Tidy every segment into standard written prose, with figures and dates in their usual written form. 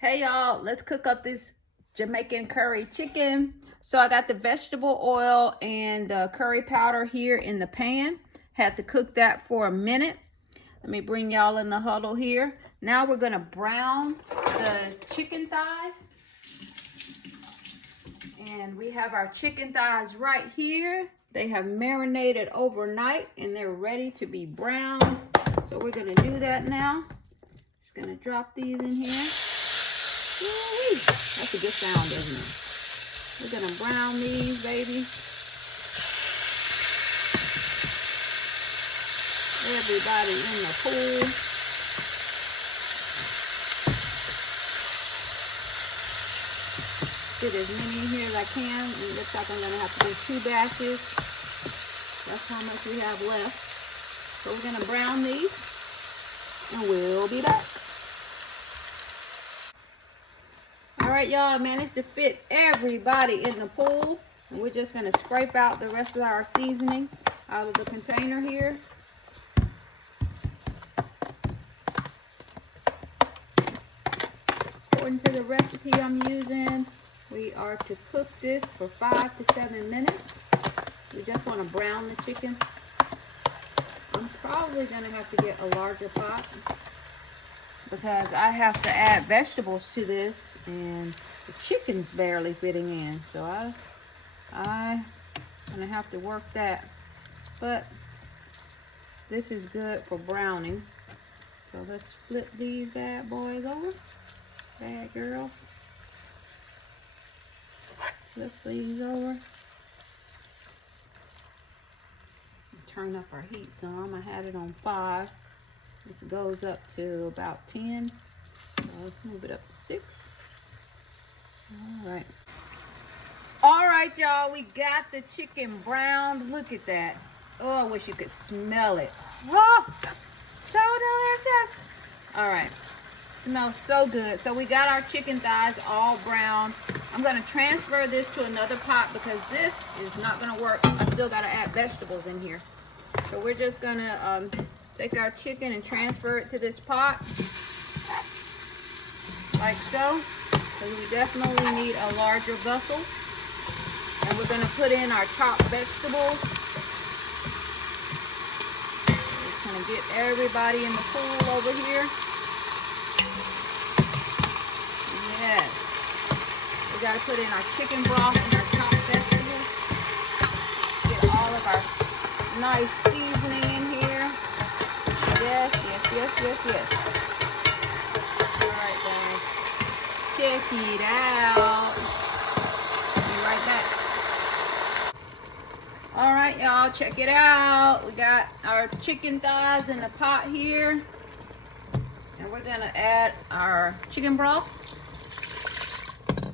Hey y'all, let's cook up this Jamaican curry chicken. So I got the vegetable oil and the curry powder here in the pan. Had to cook that for a minute. Let me bring y'all in the huddle here. Now we're gonna brown the chicken thighs. And we have our chicken thighs right here. They have marinated overnight and they're ready to be browned. So we're gonna do that now. Just gonna drop these in here. Woo-wee. That's a good sound, isn't it? We're gonna brown these, baby. Everybody in the pool. Get as many in here as I can. It looks like I'm gonna have to do 2 batches. That's how much we have left. So we're gonna brown these and we'll be back. All right, y'all, I managed to fit everybody in the pool. And we're just gonna scrape out the rest of our seasoning out of the container here. According to the recipe I'm using, we are to cook this for 5 to 7 minutes. We just want to brown the chicken. I'm probably going to have to get a larger pot because I have to add vegetables to this and the chicken's barely fitting in. So I'm going to have to work that. But this is good for browning. So let's flip these bad boys over. Bad girls. Flip these over. Turn up our heat some. I had it on 5. This goes up to about 10. So let's move it up to 6. Alright. Alright, y'all. We got the chicken browned. Look at that. Oh, I wish you could smell it. Oh, so delicious. Alright. Smells so good. So we got our chicken thighs all brown. I'm going to transfer this to another pot because this is not going to work. I still got to add vegetables in here. So we're just going to take our chicken and transfer it to this pot. Like so. Because we definitely need a larger vessel. And we're going to put in our chopped vegetables. Just going to get everybody in the pool over here. Yes. We got to put in our chicken broth and our chopped vegetables. Get all of our nice seasoning in here. Yes, yes, yes, yes, yes. Alright, guys. Check it out. Be right back. Alright, y'all. Check it out. We got our chicken thighs in the pot here. And we're going to add our chicken broth.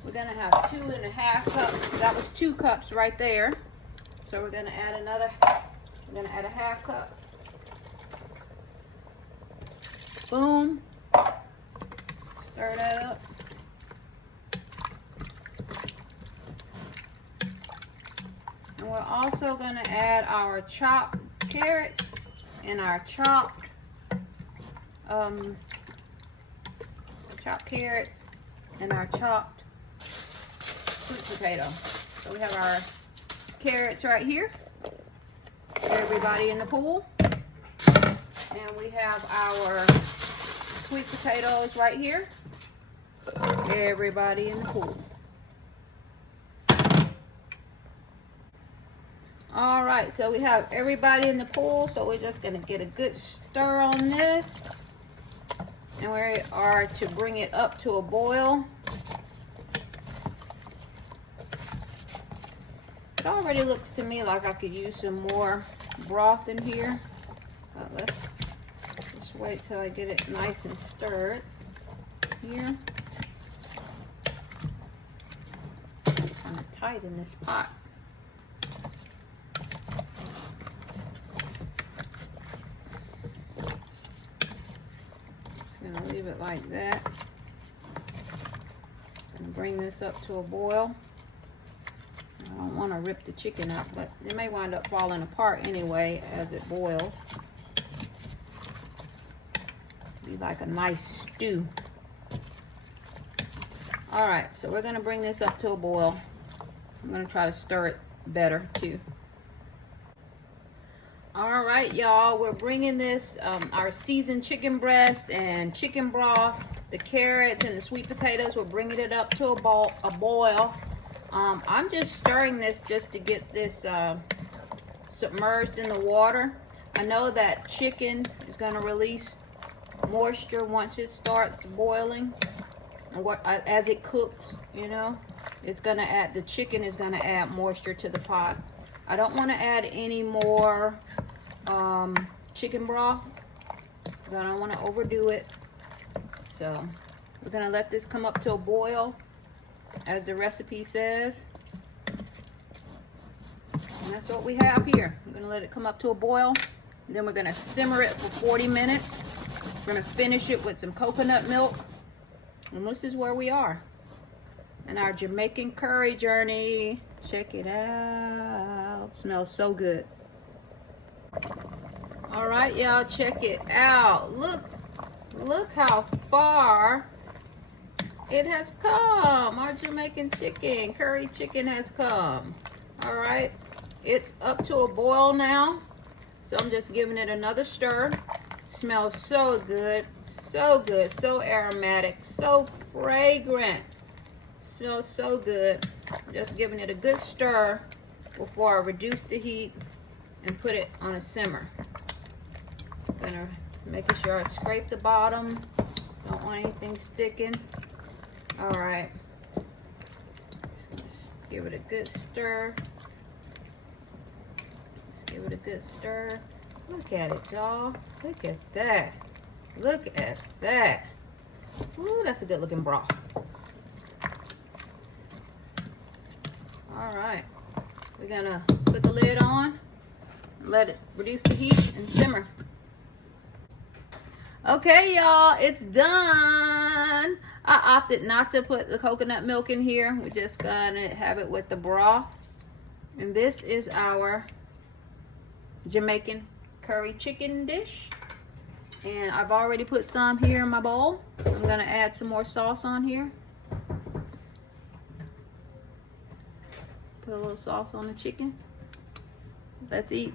We're going to have 2.5 cups. That was 2 cups right there. So we're going to add another, we're going to add a 1/2 cup. Boom. Stir that up. And we're also going to add our chopped carrots and our chopped carrots and our chopped sweet potato. So we have our carrots right here. Everybody in the pool. And we have our sweet potatoes right here. Everybody in the pool. Alright, so we have everybody in the pool. So we're just going to get a good stir on this. And we are to bring it up to a boil. It already looks to me like I could use some more broth in here. Let's just wait till I get it nice and stirred here. It's kind of tight in this pot. Just gonna leave it like that. Gonna bring this up to a boil. I don't want to rip the chicken up, but it may wind up falling apart anyway as it boils. Be like a nice stew. All right, so we're gonna bring this up to a boil. I'm gonna try to stir it better too. All right, y'all, we're bringing this, our seasoned chicken breast and chicken broth, the carrots and the sweet potatoes, we're bringing it up to a boil. I'm just stirring this just to get this submerged in the water. I know that chicken is gonna release moisture once it starts boiling. As it cooks, you know, it's gonna add, the chicken is gonna add moisture to the pot. I don't want to add any more chicken broth because I don't want to overdo it. So we're gonna let this come up to a boil as the recipe says, and that's what we have here. We're gonna let it come up to a boil, and then we're gonna simmer it for 40 minutes. We're gonna finish it with some coconut milk. And this is where we are in our Jamaican curry journey. Check it out. Smells so good. All right, y'all, check it out. Look how far it has come. Our Jamaican chicken, curry chicken has come. All right, it's up to a boil now. So I'm just giving it another stir. Smells so good, so aromatic, so fragrant. Smells so good. Just giving it a good stir before I reduce the heat and put it on a simmer. Gonna making sure I scrape the bottom. Don't want anything sticking. All right. Just gonna give it a good stir. Just give it a good stir. Look at it, y'all. Look at that. Look at that. Ooh, that's a good looking broth. All right. We're gonna put the lid on, let it reduce the heat and simmer. Okay, y'all, it's done. I opted not to put the coconut milk in here. We're just gonna have it with the broth. And this is our Jamaican curry chicken dish, and I've already put some here in my bowl. I'm gonna add some more sauce on here. Put a little sauce on the chicken. Let's eat.